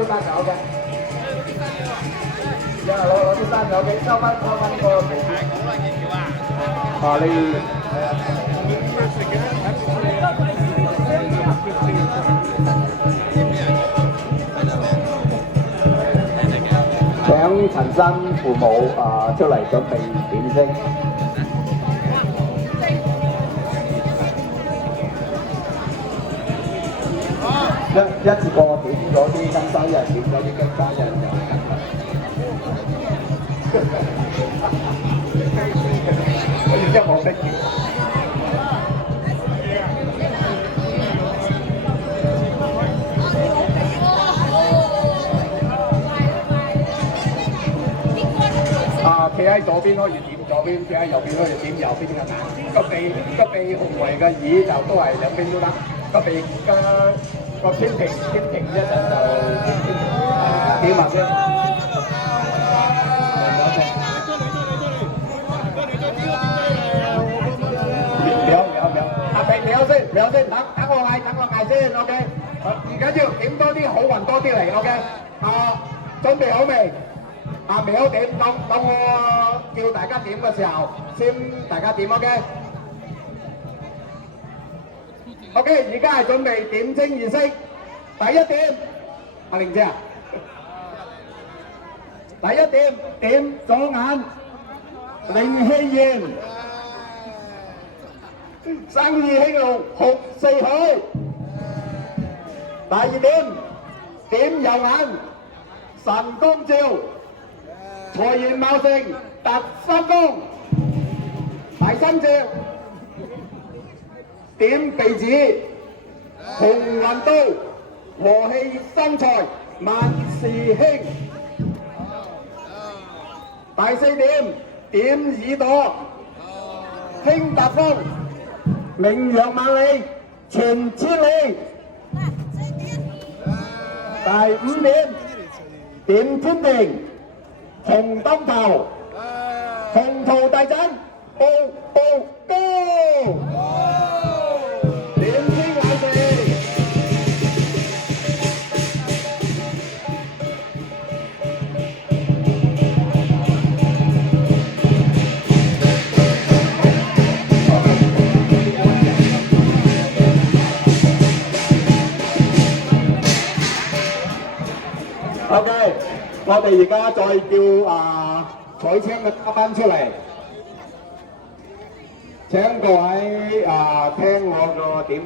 啲衫就 OK。有人攞啲衫就 OK，收翻個皮。啊，你請陳生父母出嚟準備點聲。一次過點咗啲金沙人，點咗啲金沙人我要一網的企喺左邊可以點左邊，企喺右邊可以點右邊嘅眼。個鼻紅為嘅耳就都係兩邊都得。個鼻個天平一陣就幾萬啫。秒先，等我嗌先 ，OK。唔緊要，點多啲好運多啲嚟 ，OK。準備好未？未好點，等我叫大家點嘅時候，先大家點 ，OK。OK， 而家係準備點睛儀式，第一點，阿玲姐啊，第一點點左眼，靈氣現。生意興隆，學四海。第二點，點右眼，神光照，財源茂盛，達三公。第三招，點鼻子，紅雲刀，和氣生財，萬事興。第四點，點耳朵，興達風。名揚萬里，傳千里。第五點，點天庭，紅當頭，宏圖大展，步步高。點天眼地。OK， 我哋而家再叫彩青嘅嘉賓出嚟，請各位聽我個點嘅。